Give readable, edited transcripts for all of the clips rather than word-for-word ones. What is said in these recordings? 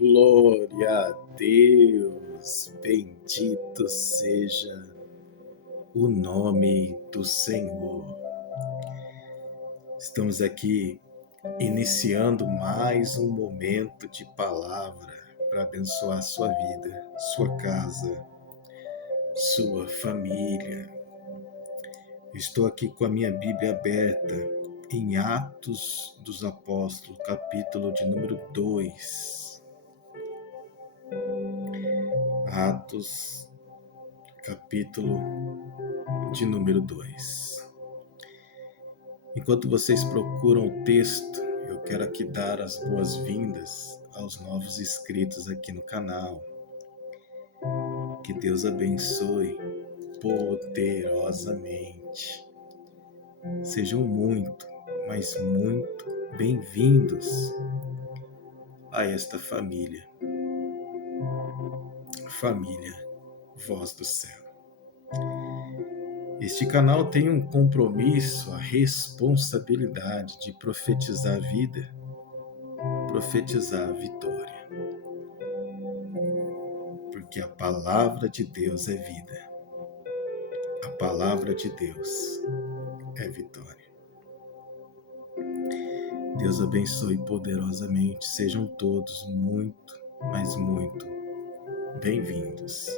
Glória a Deus, bendito seja o nome do Senhor. Estamos aqui iniciando mais um momento de palavra para abençoar sua vida, sua casa, sua família. Estou aqui com a minha Bíblia aberta em Atos dos Apóstolos, capítulo de número 2. Atos, capítulo de número 2. Enquanto vocês procuram o texto, eu quero aqui dar as boas-vindas aos novos inscritos aqui no canal. Que Deus abençoe poderosamente. Sejam muito, mas muito bem-vindos a esta família. Família Voz do Céu. Este canal tem um compromisso, a responsabilidade de profetizar a vida, profetizar a vitória. Porque a palavra de Deus é vida. A palavra de Deus é vitória. Deus abençoe poderosamente. Sejam todos muito, mas muito bem-vindos.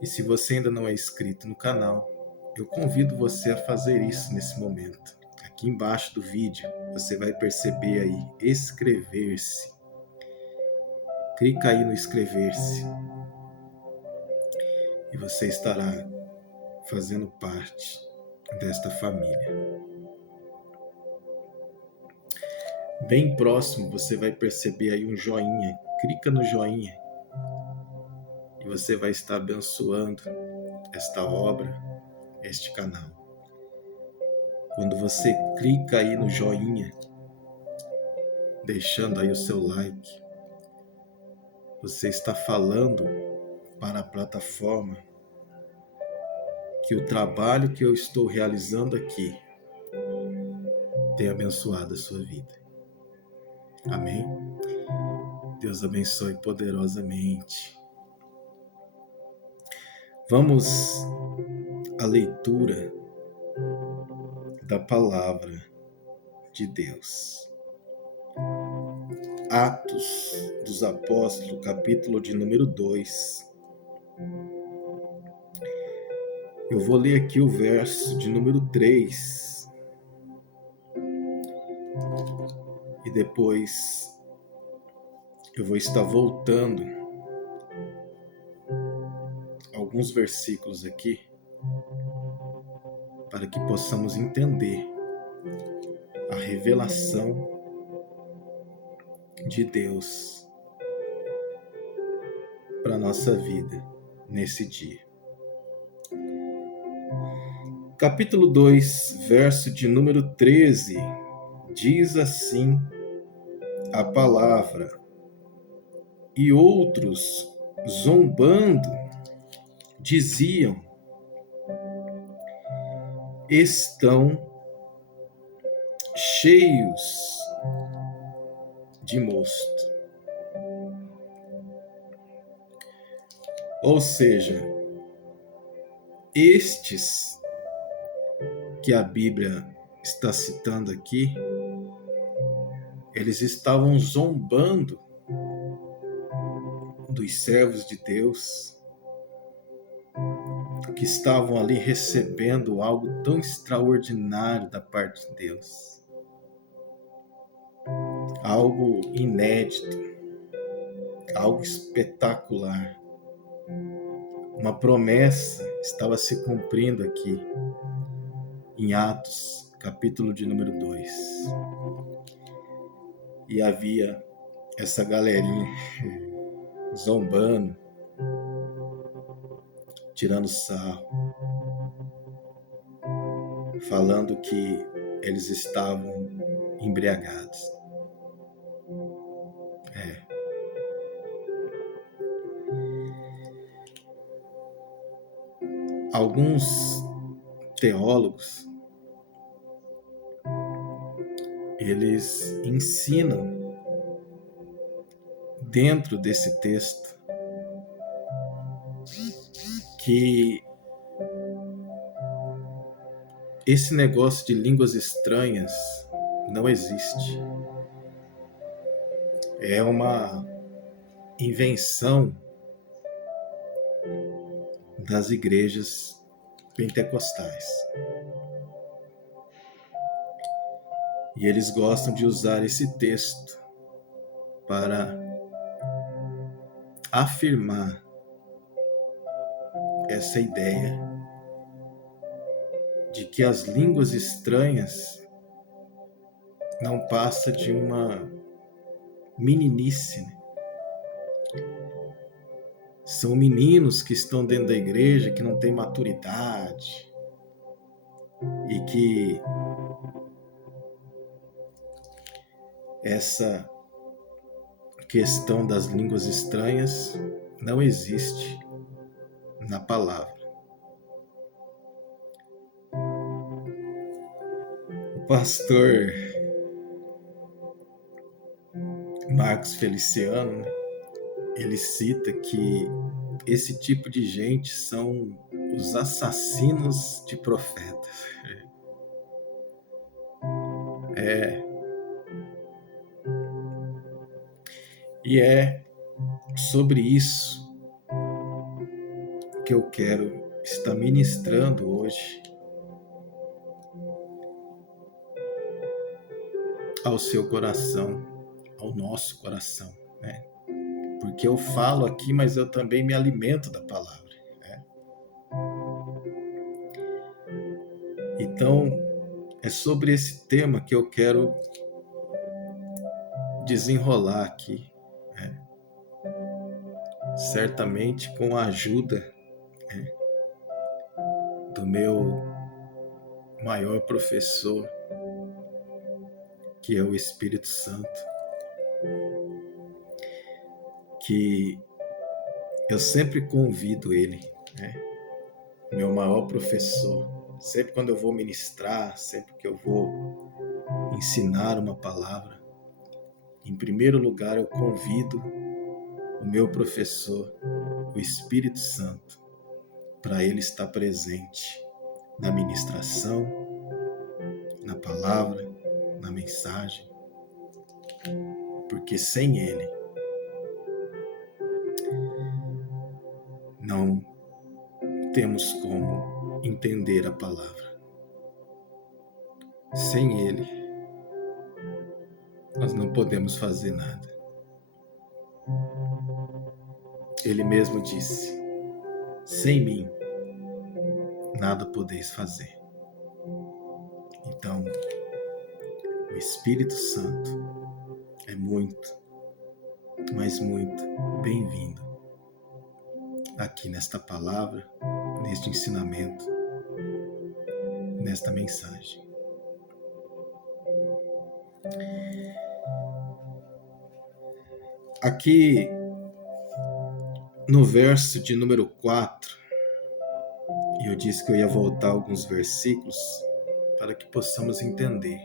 E se você ainda não é inscrito no canal, eu convido você a fazer isso nesse momento. Aqui embaixo do vídeo, você vai perceber aí, inscrever-se. Clica aí no inscrever-se. E você estará fazendo parte desta família. Bem próximo, você vai perceber aí um joinha. Clica no joinha. E você vai estar abençoando esta obra, este canal. Quando você clica aí no joinha, deixando aí o seu like, você está falando para a plataforma que o trabalho que eu estou realizando aqui tem abençoado a sua vida. Amém? Deus abençoe poderosamente. Vamos à leitura da palavra de Deus. Atos dos Apóstolos, capítulo de número 2. Eu vou ler aqui o verso de número 3. E depois eu vou estar voltando alguns versículos aqui para que possamos entender a revelação de Deus para a nossa vida nesse dia. Capítulo 2, verso de número 13, diz assim a palavra: E outros, zombando, diziam: estão cheios de mosto. Ou seja, estes que a Bíblia está citando aqui, eles estavam zombando dos servos de Deus, que estavam ali recebendo algo tão extraordinário da parte de Deus. Algo inédito, algo espetacular. Uma promessa estava se cumprindo aqui em Atos, capítulo de número 2. E havia essa galerinha zombando, tirando sarro, falando que eles estavam embriagados. Alguns teólogos, eles ensinam dentro desse texto que esse negócio de línguas estranhas não existe. É uma invenção das igrejas pentecostais. E eles gostam de usar esse texto para afirmar essa ideia de que as línguas estranhas não passa de uma meninice, né? São meninos que estão dentro da igreja, que não têm maturidade e que essa questão das línguas estranhas não existe na palavra. O pastor Marcos Feliciano, ele cita que esse tipo de gente são os assassinos de profetas. E é sobre isso que eu quero estar ministrando hoje ao seu coração, ao nosso coração, né? Porque eu falo aqui, mas eu também me alimento da palavra, né? Então, é sobre esse tema que eu quero desenrolar aqui, né? Certamente com a ajuda, né, do meu maior professor, que é o Espírito Santo, que eu sempre convido ele, né? Meu maior professor. Sempre quando eu vou ministrar, sempre que eu vou ensinar uma palavra, em primeiro lugar eu convido o meu professor, o Espírito Santo, para ele estar presente na ministração, na palavra, na mensagem, porque sem ele não temos como entender a palavra. Sem ele, nós não podemos fazer nada. Ele mesmo disse: sem mim, nada podeis fazer. Então, o Espírito Santo é muito, mas muito bem-vindo aqui nesta palavra, neste ensinamento, nesta mensagem. Aqui no verso de número 4, eu disse que eu ia voltar alguns versículos para que possamos entender.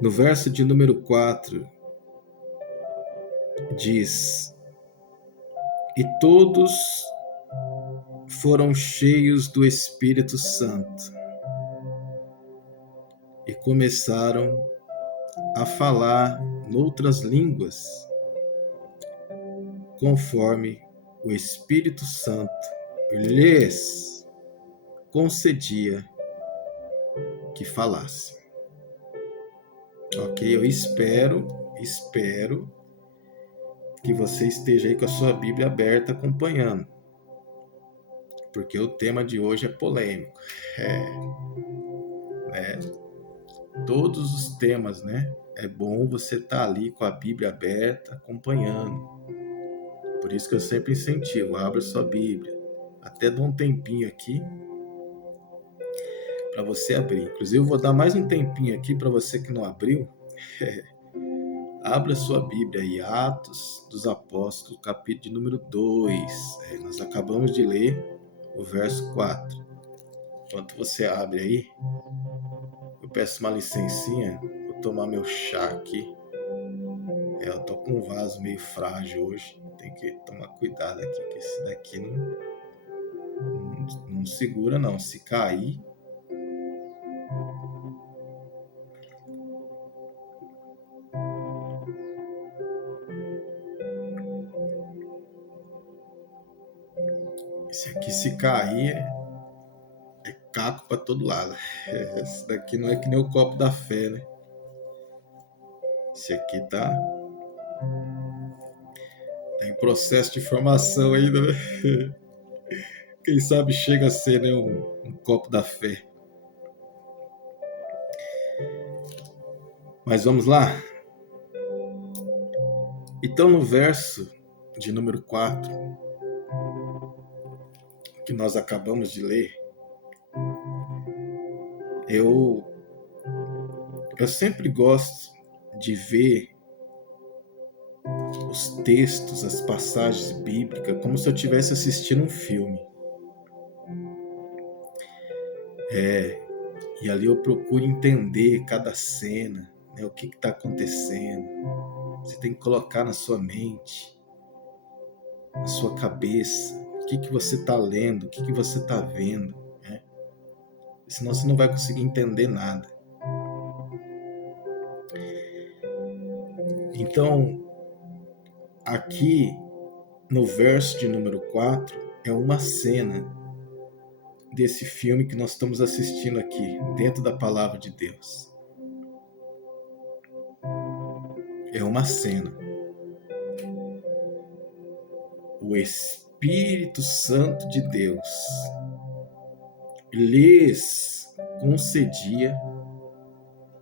No verso de número 4, diz: e todos foram cheios do Espírito Santo e começaram a falar noutras línguas, conforme o Espírito Santo lhes concedia que falassem. Ok? Eu espero que você esteja aí com a sua Bíblia aberta acompanhando, porque o tema de hoje é polêmico. Todos os temas, né? É bom você estar ali com a Bíblia aberta, acompanhando. Por isso que eu sempre incentivo, abra sua Bíblia. Até dou um tempinho aqui para você abrir. Inclusive, eu vou dar mais um tempinho aqui para você que não abriu. Abra sua Bíblia aí, Atos dos Apóstolos, capítulo de número 2. Nós acabamos de ler o verso 4. Enquanto você abre aí, eu peço uma licencinha, vou tomar meu chá aqui. Eu tô com um vaso meio frágil hoje. Tem que tomar cuidado aqui, que esse daqui não segura não. Se cair... Esse aqui, se cair, é caco para todo lado. Esse daqui não é que nem o copo da fé, né? Esse aqui tá em processo de formação ainda, né? Quem sabe chega a ser, né, um copo da fé. Mas vamos lá. Então, no verso de número 4, que nós acabamos de ler, eu sempre gosto de ver os textos, as passagens bíblicas, como se eu estivesse assistindo um filme. E ali eu procuro entender cada cena, né, o que está acontecendo. Você tem que colocar na sua mente, na sua cabeça, o que você está lendo, o que você está vendo, né? Senão você não vai conseguir entender nada. Então, aqui no verso de número 4, é uma cena desse filme que nós estamos assistindo aqui, dentro da palavra de Deus. É uma cena. O Espírito Santo de Deus lhes concedia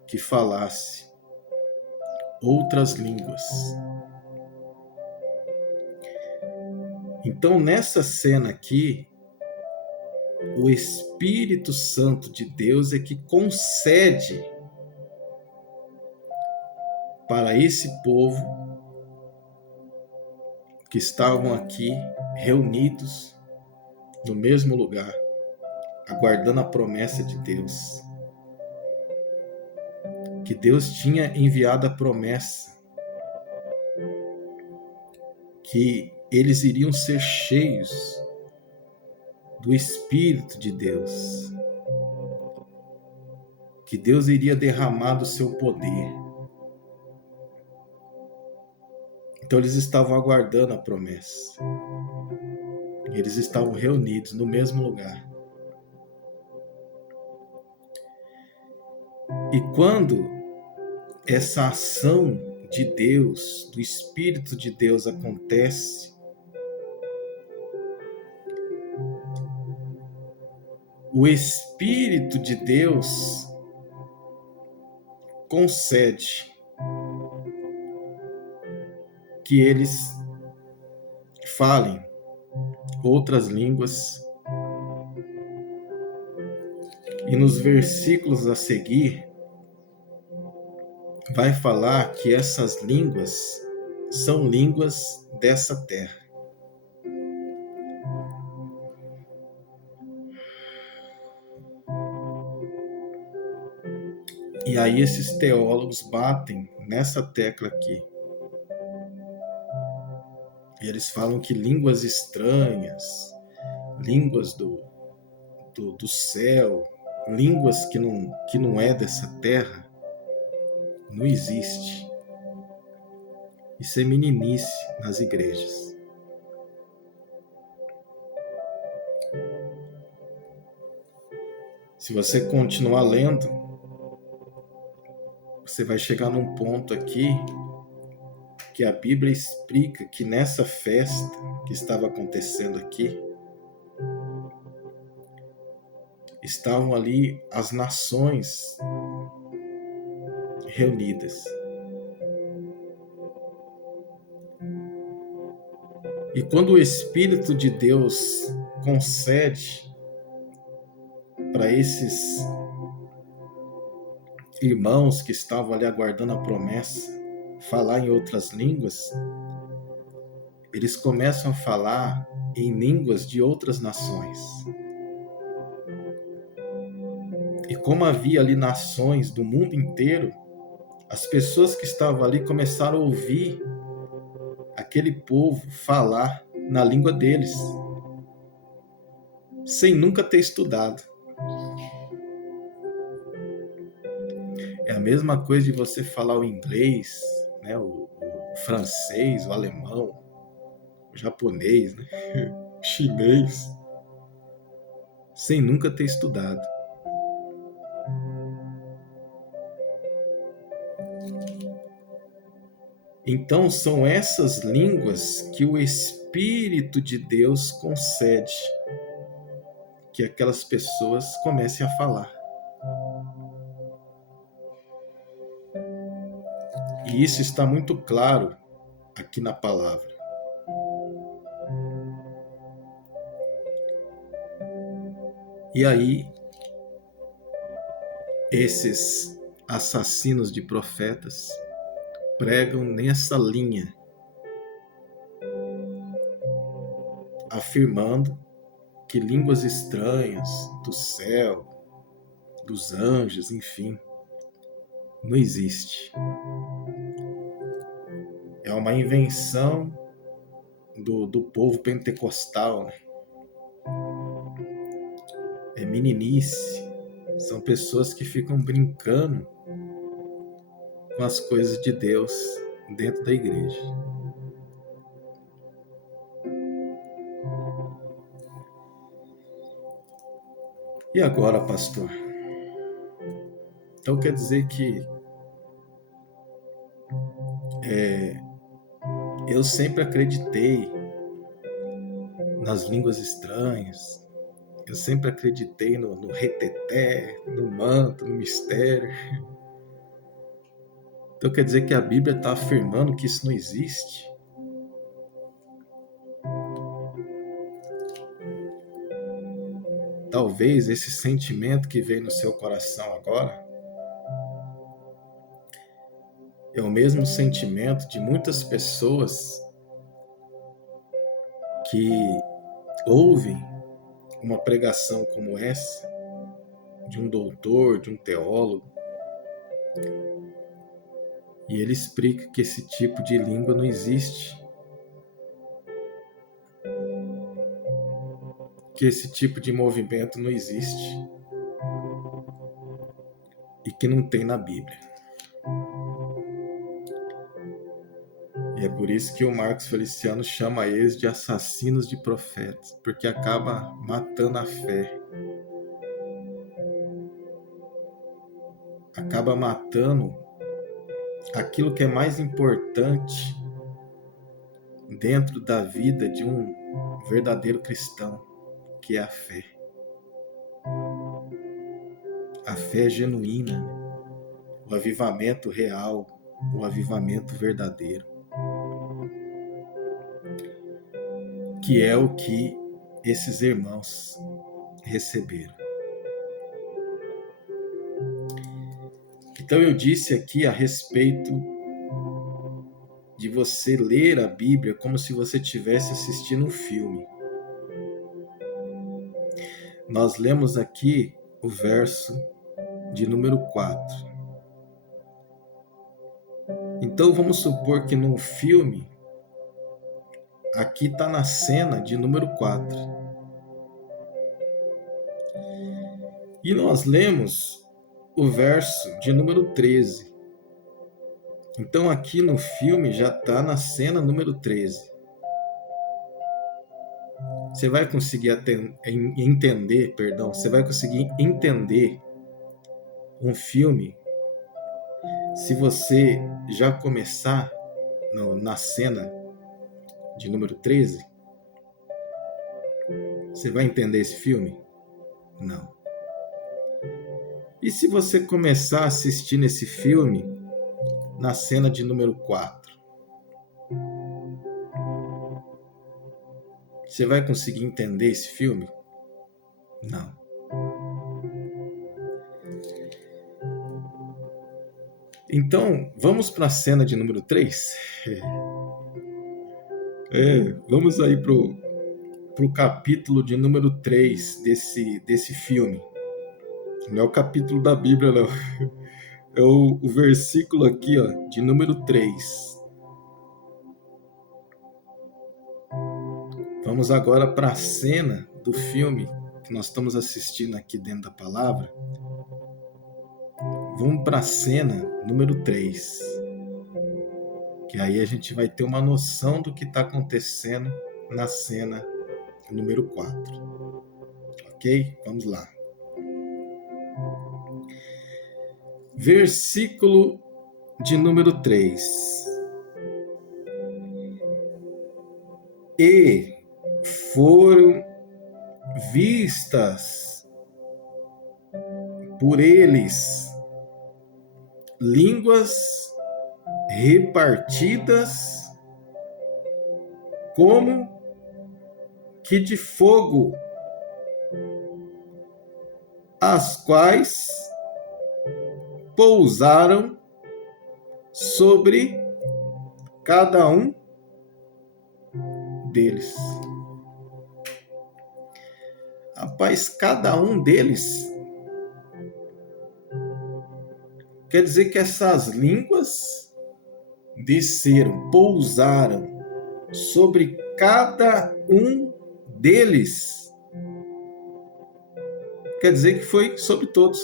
que falasse outras línguas. Então, nessa cena aqui, o Espírito Santo de Deus é que concede para esse povo que estavam aqui reunidos no mesmo lugar, aguardando a promessa de Deus. Que Deus tinha enviado a promessa que eles iriam ser cheios do Espírito de Deus. Que Deus iria derramar do seu poder. Então eles estavam aguardando a promessa. Eles estavam reunidos no mesmo lugar. E quando essa ação de Deus, do Espírito de Deus acontece, o Espírito de Deus concede que eles falem outras línguas. E nos versículos a seguir, vai falar que essas línguas são línguas dessa terra. E aí esses teólogos batem nessa tecla aqui. E eles falam que línguas estranhas, línguas do céu, línguas que não é dessa terra, não existe. Isso é meninice nas igrejas. Se você continuar lendo, você vai chegar num ponto aqui que a Bíblia explica que nessa festa que estava acontecendo aqui, estavam ali as nações reunidas. E quando o Espírito de Deus concede para esses irmãos que estavam ali aguardando a promessa falar em outras línguas, eles começam a falar em línguas de outras nações. E como havia ali nações do mundo inteiro, As pessoas que estavam ali começaram a ouvir aquele povo falar na língua deles, sem nunca ter estudado. É a mesma coisa de você falar o inglês, né, o francês, o alemão, o japonês, né, o chinês, sem nunca ter estudado. Então são essas línguas que o Espírito de Deus concede que aquelas pessoas comecem a falar. E isso está muito claro aqui na palavra. E aí, esses assassinos de profetas pregam nessa linha, afirmando que línguas estranhas do céu, dos anjos, enfim, não existe. É uma invenção do povo pentecostal, né? É meninice. São pessoas que ficam brincando com as coisas de Deus dentro da igreja. E agora, pastor? Então quer dizer que eu sempre acreditei nas línguas estranhas, eu sempre acreditei no reteté, no manto, no mistério. Então quer dizer que a Bíblia está afirmando que isso não existe? Talvez esse sentimento que veio no seu coração agora é o mesmo sentimento de muitas pessoas que ouvem uma pregação como essa, de um doutor, de um teólogo, e ele explica que esse tipo de língua não existe, que esse tipo de movimento não existe e que não tem na Bíblia. E é por isso que o Marcos Feliciano chama eles de assassinos de profetas, porque acaba matando a fé. Acaba matando aquilo que é mais importante dentro da vida de um verdadeiro cristão, que é a fé. A fé genuína, o avivamento real, o avivamento verdadeiro, que é o que esses irmãos receberam. Então eu disse aqui a respeito de você ler a Bíblia como se você estivesse assistindo um filme. Nós lemos aqui o verso de número 4. Então vamos supor que num filme, aqui está na cena de número 4. E nós lemos o verso de número 13. Então aqui no filme já está na cena número 13. Você vai conseguir entender um filme se você já começar na cena de número 13? Você vai entender esse filme? Não. E se você começar a assistir nesse filme na cena de número 4? Você vai conseguir entender esse filme? Não. Então, vamos para a cena de número 3? Vamos aí para o capítulo de número 3 desse filme. Não é o capítulo da Bíblia, não. É o versículo aqui, ó, de número 3. Vamos agora para a cena do filme que nós estamos assistindo aqui dentro da palavra. Vamos para a cena número 3. Que aí a gente vai ter uma noção do que está acontecendo na cena número 4. Ok? Vamos lá. Versículo de número 3. E foram vistas por eles línguas repartidas como que de fogo, as quais pousaram sobre cada um deles. Rapaz, cada um deles quer dizer que essas línguas desceram, pousaram sobre cada um deles. Quer dizer que foi sobre todos.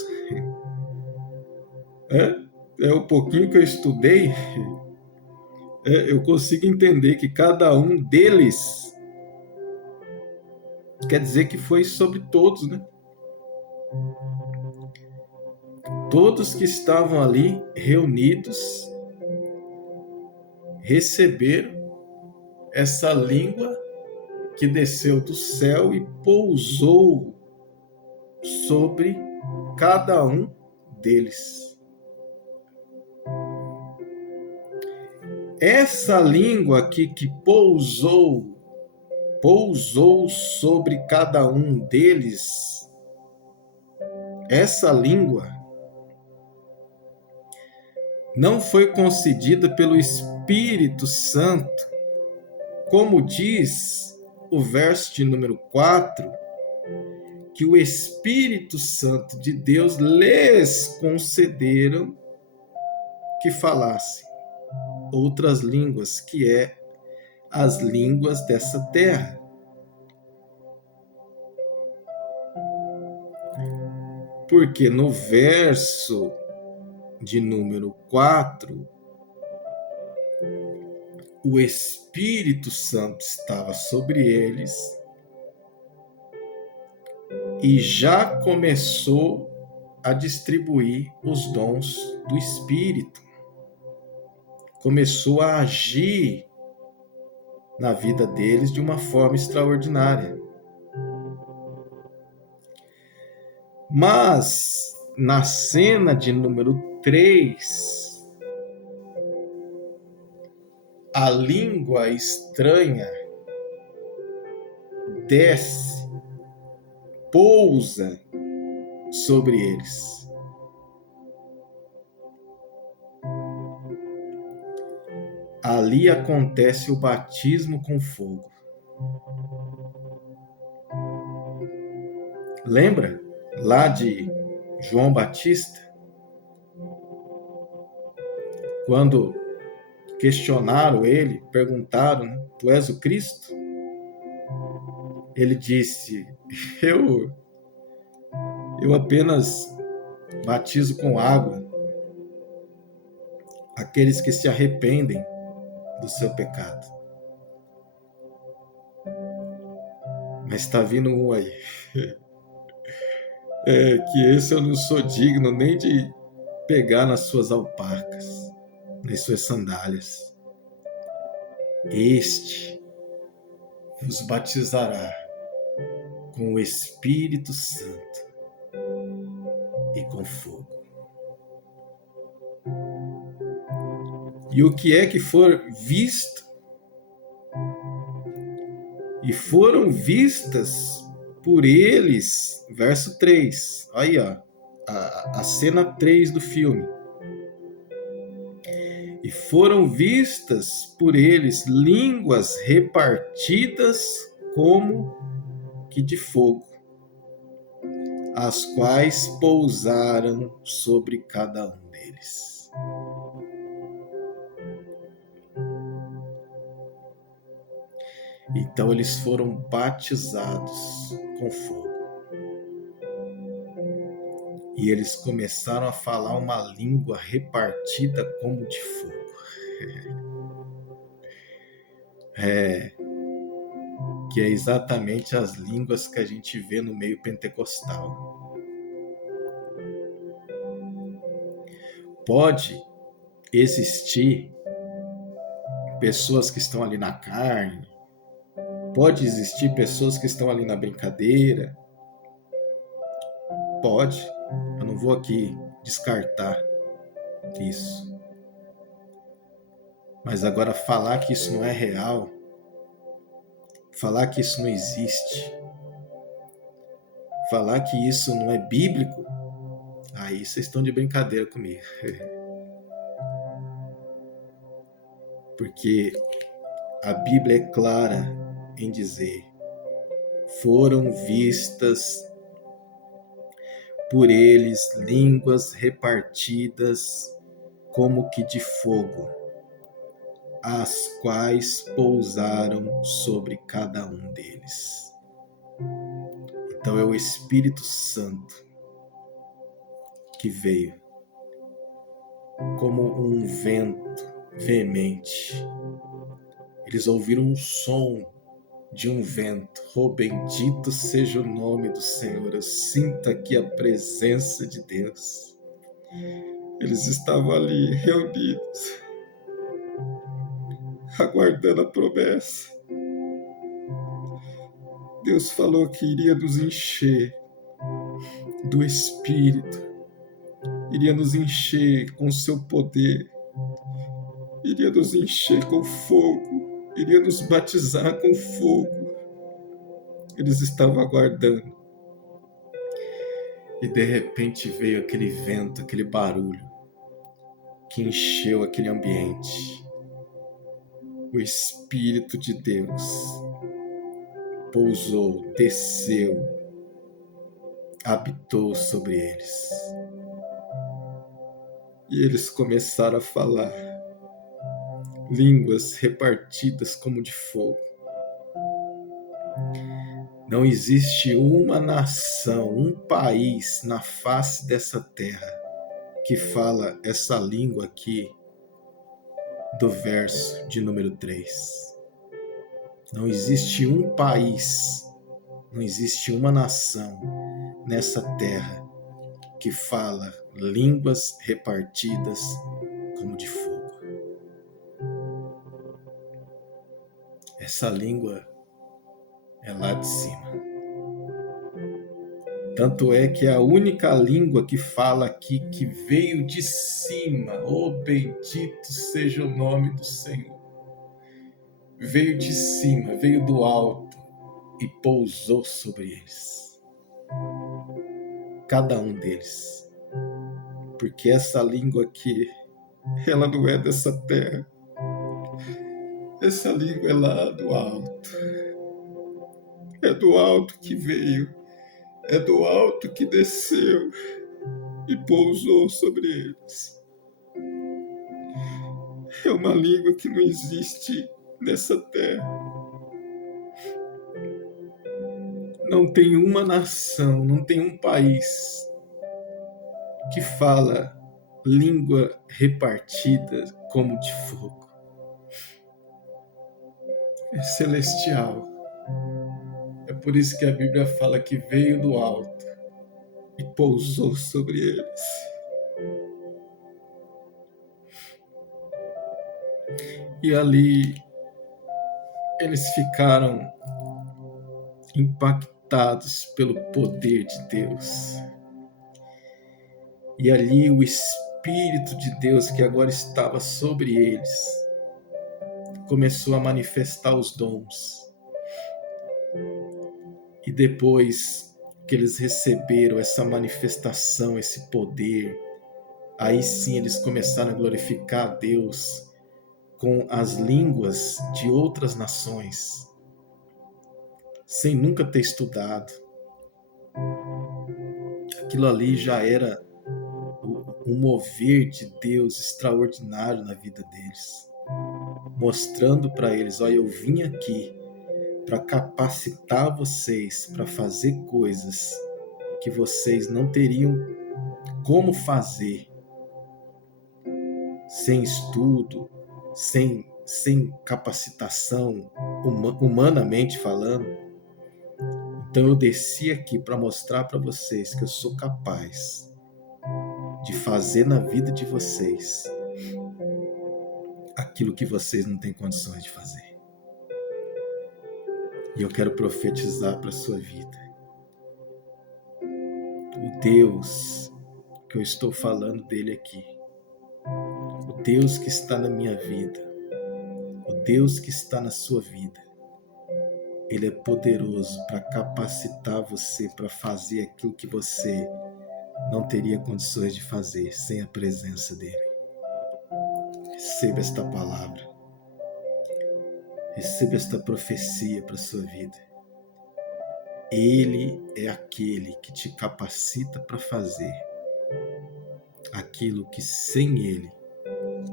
É o pouquinho que eu estudei, eu consigo entender que cada um deles quer dizer que foi sobre todos, né? Todos que estavam ali reunidos receberam essa língua que desceu do céu e pousou sobre cada um deles. Essa língua aqui que pousou sobre cada um deles, essa língua não foi concedida pelo Espírito Santo, como diz o verso de número 4, que o Espírito Santo de Deus lhes concederam que falassem outras línguas, que é as línguas dessa terra. Porque no verso de número 4, o Espírito Santo estava sobre eles e já começou a distribuir os dons do Espírito. Começou a agir na vida deles de uma forma extraordinária. Mas, na cena de número 3, a língua estranha desce, pousa sobre eles. Ali acontece o batismo com fogo. Lembra lá de João Batista? Quando questionaram ele, perguntaram: tu és o Cristo? Ele disse: eu apenas batizo com água aqueles que se arrependem do seu pecado. Mas está vindo um aí. Que esse eu não sou digno nem de pegar nas suas alparcas, nas suas sandálias. Este vos batizará com o Espírito Santo e com fogo. E o que é que for visto? E foram vistas por eles, verso 3, aí ó, a cena 3 do filme. E foram vistas por eles línguas repartidas como que de fogo, as quais pousaram sobre cada um deles. deles. Então eles foram batizados com fogo. E eles começaram a falar uma língua repartida como de fogo. Que é exatamente as línguas que a gente vê no meio pentecostal. Pode existir pessoas que estão ali na carne, pode existir pessoas que estão ali na brincadeira, pode, eu não vou aqui descartar isso. Mas agora falar que isso não é real, falar que isso não existe, falar que isso não é bíblico, aí vocês estão de brincadeira comigo. Porque a Bíblia é clara em dizer: foram vistas por eles línguas repartidas como que de fogo, as quais pousaram sobre cada um deles. Então é o Espírito Santo que veio como um vento veemente. Eles ouviram um som de um vento. Oh, bendito seja o nome do Senhor. Eu sinto aqui a presença de Deus. Eles estavam ali reunidos, aguardando a promessa. Deus falou que iria nos encher do Espírito, iria nos encher com o seu poder, iria nos encher com fogo, iria nos batizar com fogo. Eles estavam aguardando. E de repente veio aquele vento, aquele barulho que encheu aquele ambiente. O Espírito de Deus pousou, desceu, habitou sobre eles. E eles começaram a falar línguas repartidas como de fogo. Não existe uma nação, um país na face dessa terra que fala essa língua aqui do verso de número 3. Não existe um país, não existe uma nação nessa terra que fala línguas repartidas como de fogo. Essa língua é lá de cima. Tanto é que é a única língua que fala aqui que veio de cima. Oh, bendito seja o nome do Senhor. Veio de cima, veio do alto e pousou sobre eles. Cada um deles. Porque essa língua aqui, ela não é dessa terra. Essa língua é lá do alto. É do alto que veio. É do alto que desceu e pousou sobre eles. É uma língua que não existe nessa terra. Não tem uma nação, não tem um país que fala língua repartida como de fogo. É celestial. É por isso que a Bíblia fala que veio do alto e pousou sobre eles. E ali eles ficaram impactados pelo poder de Deus. E ali o Espírito de Deus, que agora estava sobre eles, começou a manifestar os dons. E depois que eles receberam essa manifestação, esse poder, aí sim eles começaram a glorificar a Deus com as línguas de outras nações, sem nunca ter estudado. Aquilo ali já era um mover de Deus extraordinário na vida deles, mostrando para eles: olha, eu vim aqui para capacitar vocês para fazer coisas que vocês não teriam como fazer sem estudo, sem capacitação, humanamente falando. Então eu desci aqui para mostrar para vocês que eu sou capaz de fazer na vida de vocês aquilo que vocês não têm condições de fazer. E eu quero profetizar para a sua vida. O Deus que eu estou falando dele aqui, o Deus que está na minha vida, o Deus que está na sua vida, ele é poderoso para capacitar você para fazer aquilo que você não teria condições de fazer sem a presença dele. Receba esta palavra. Receba esta profecia para a sua vida. Ele é aquele que te capacita para fazer aquilo que sem ele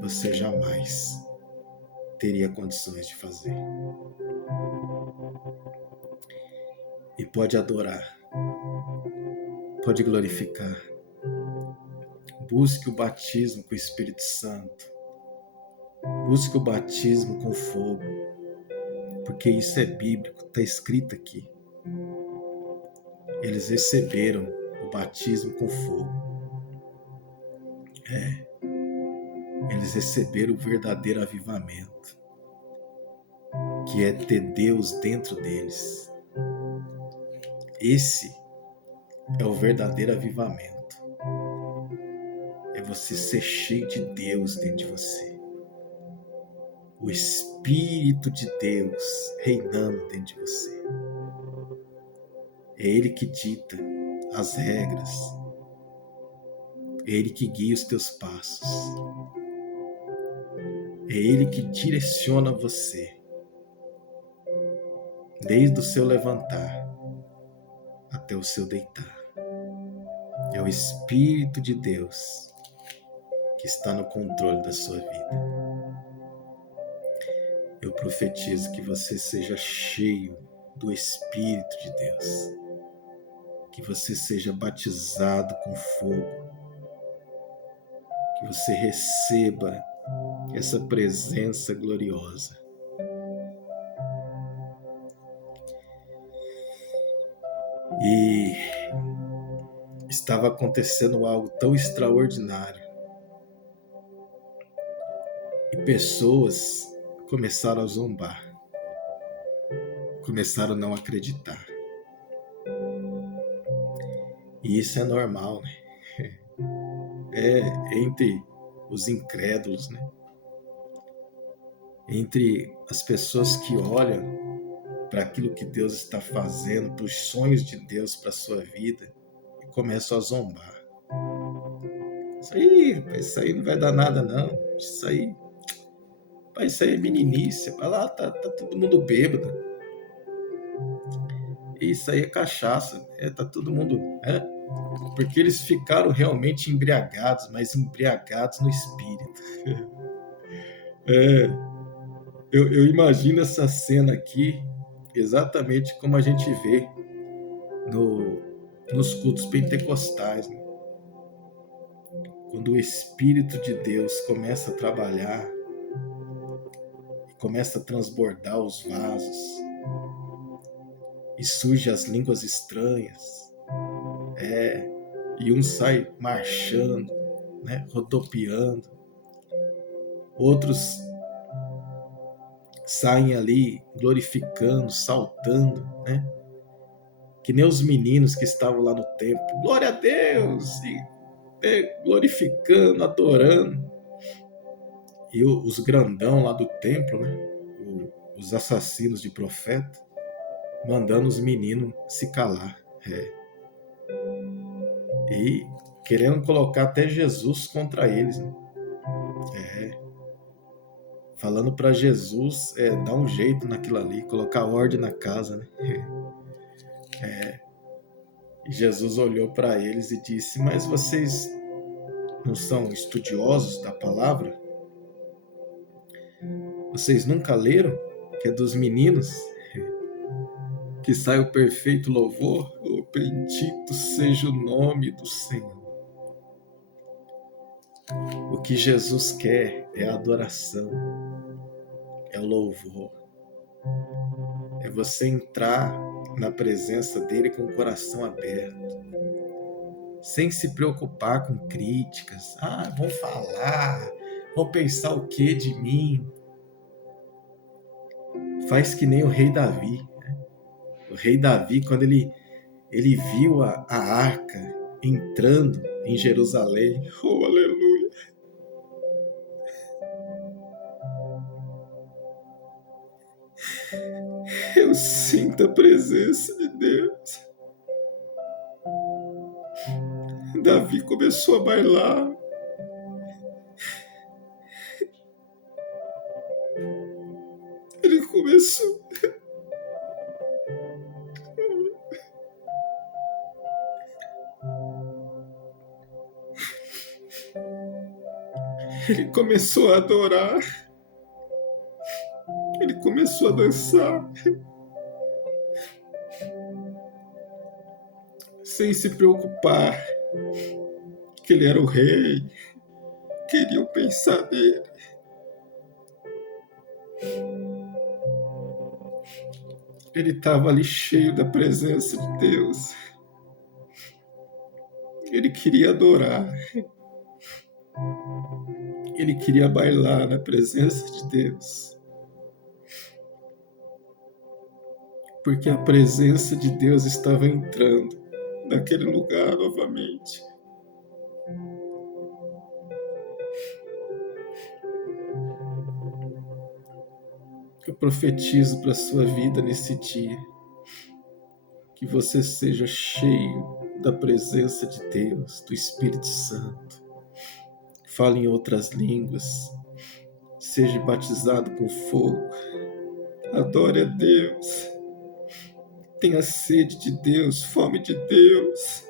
você jamais teria condições de fazer. E pode adorar, pode glorificar. Busque o batismo com o Espírito Santo. Busque o batismo com fogo, porque isso é bíblico, está escrito aqui. Eles receberam o batismo com fogo. Eles receberam o verdadeiro avivamento, que é ter Deus dentro deles. Esse é o verdadeiro avivamento. É você ser cheio de Deus dentro de você. O Espírito de Deus reinando dentro de você. É Ele que dita as regras. É Ele que guia os teus passos. É Ele que direciona você. Desde o seu levantar até o seu deitar. É o Espírito de Deus que está no controle da sua vida. Eu profetizo que você seja cheio do Espírito de Deus. Que você seja batizado com fogo. Que você receba essa presença gloriosa. E estava acontecendo algo tão extraordinário. E pessoas começaram a zombar. Começaram a não acreditar. E isso é normal, né? É entre os incrédulos, né? Entre as pessoas que olham para aquilo que Deus está fazendo, para os sonhos de Deus para a sua vida, e começam a zombar. Isso aí não vai dar nada não. Isso aí é meninice. Vai lá, tá todo mundo bêbado. Isso aí é cachaça. Tá todo mundo... Porque eles ficaram realmente embriagados, mas embriagados no Espírito. Eu imagino essa cena aqui exatamente como a gente vê nos cultos pentecostais, né? Quando o Espírito de Deus começa a trabalhar, começa a transbordar os vasos, e surgem as línguas estranhas, e um sai marchando, né, rodopiando, outros saem ali glorificando, saltando, né? Que nem os meninos que estavam lá no templo, glória a Deus, e glorificando, adorando. E os grandão lá do templo, né? Os assassinos de profeta, mandando os meninos se calar. E querendo colocar até Jesus contra eles, né? Falando para Jesus dar um jeito naquilo ali, colocar ordem na casa, né? E Jesus olhou para eles e disse: mas vocês não são estudiosos da palavra, vocês nunca leram que é dos meninos que sai o perfeito louvor? Oh, bendito seja o nome do Senhor. O que Jesus quer é a adoração, é o louvor. É você entrar na presença dele com o coração aberto, sem se preocupar com críticas. Vão falar, vão pensar o que de mim? Faz que nem o rei Davi. O rei Davi, quando ele viu a arca entrando em Jerusalém, oh, aleluia! Eu sinto a presença de Deus. Davi começou a bailar. Ele começou. Ele começou a adorar. Ele começou a dançar. Sem se preocupar que ele era o rei. Queriam pensar dele. Ele estava ali cheio da presença de Deus. Ele queria adorar. Ele queria bailar na presença de Deus. Porque a presença de Deus estava entrando naquele lugar novamente. Eu profetizo para a sua vida nesse dia que você seja cheio da presença de Deus, do Espírito Santo. Fale em outras línguas, seja batizado com fogo, adore a Deus, tenha sede de Deus, fome de Deus,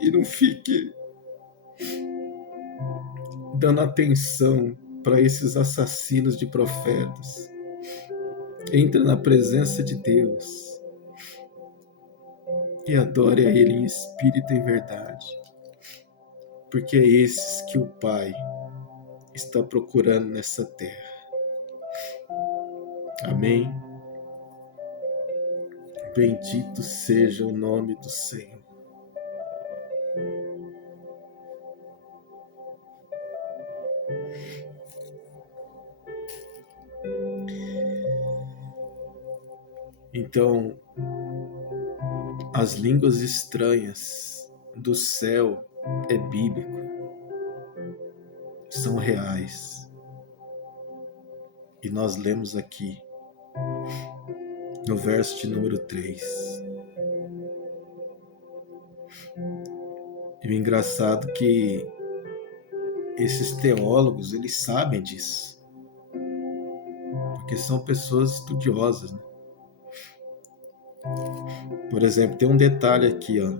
e não fique dando atenção para esses assassinos de profetas. Entre na presença de Deus e adore a Ele em espírito e em verdade, porque é esses que o Pai está procurando nessa terra. Amém? Bendito seja o nome do Senhor. Então, as línguas estranhas do céu é bíblico, são reais. E nós lemos aqui no verso de número 3. E o engraçado é que esses teólogos, eles sabem disso, porque são pessoas estudiosas, né? Por exemplo, tem um detalhe aqui, ó.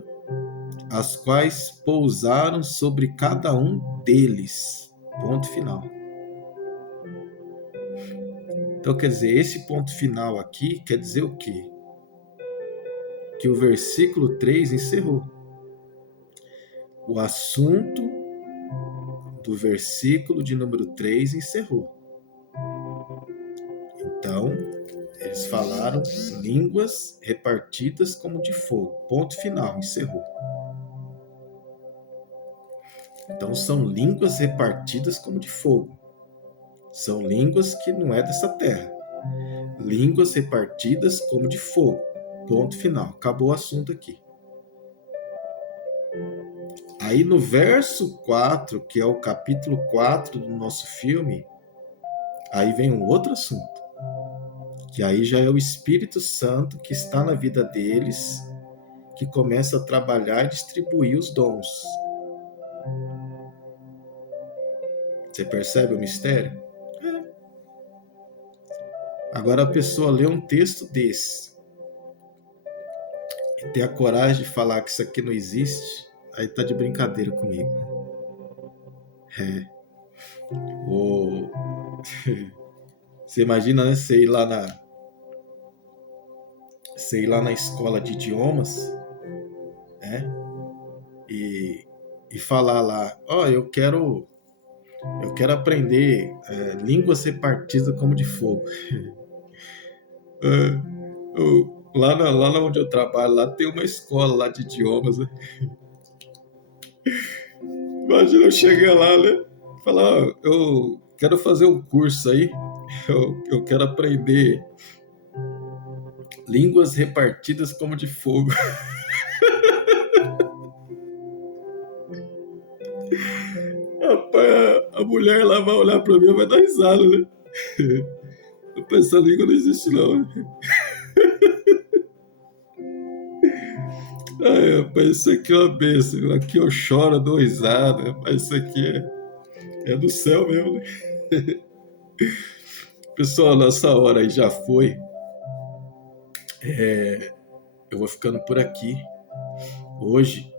As quais pousaram sobre cada um deles. Ponto final. Então, quer dizer, esse ponto final aqui quer dizer o quê? Que o versículo 3 encerrou. O assunto do versículo de número 3 encerrou. Então, eles falaram línguas repartidas como de fogo. Ponto final, encerrou. Então, são línguas repartidas como de fogo. São línguas que não é dessa terra. Línguas repartidas como de fogo. Ponto final. Acabou o assunto aqui. Aí no verso 4, que é o capítulo 4 do nosso filme, aí vem um outro assunto. Que aí já é o Espírito Santo que está na vida deles, que começa a trabalhar e distribuir os dons. Você percebe o mistério? Agora a pessoa lê um texto desse e ter a coragem de falar que isso aqui não existe, aí tá de brincadeira comigo. É. Ô, você imagina, né? Você ir lá na escola de idiomas, né? E, e falar lá, ó, eu quero aprender línguas repartidas como de fogo. Lá onde eu trabalho, lá tem uma escola lá de idiomas, né? Imagina eu chegar lá, né? Falar, ó, eu quero fazer um curso aí, eu quero aprender línguas repartidas como de fogo. Rapaz, a mulher lá vai olhar pra mim e vai dar risada, né? Essa língua não existe não. Ai, rapaz, isso aqui é uma bênção. Aqui eu choro, dou risada. Mas isso aqui é do céu mesmo, né? Pessoal, nossa hora aí já foi. Eu vou ficando por aqui. Hoje,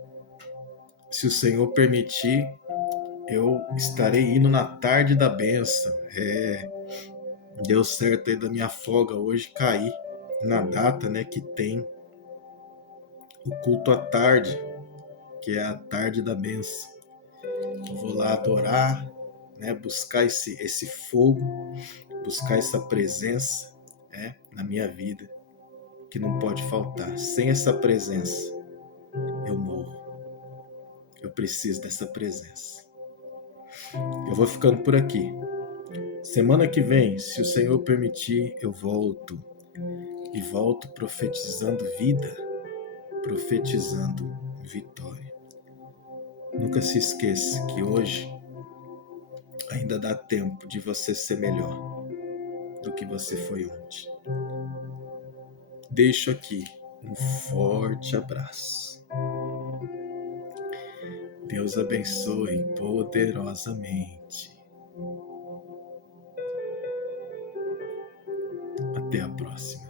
se o Senhor permitir, eu estarei indo na tarde da benção. Deu certo aí da minha folga hoje cair na data, né, que tem o culto à tarde, que é a tarde da benção. Eu vou lá adorar, né, buscar esse fogo, buscar essa presença, né, na minha vida, que não pode faltar. Sem essa presença, eu morro. Eu preciso dessa presença. Eu vou ficando por aqui. Semana que vem, se o Senhor permitir, eu volto. E volto profetizando vida, profetizando vitória. Nunca se esqueça que hoje ainda dá tempo de você ser melhor do que você foi ontem. Deixo aqui um forte abraço. Deus abençoe poderosamente. Até a próxima.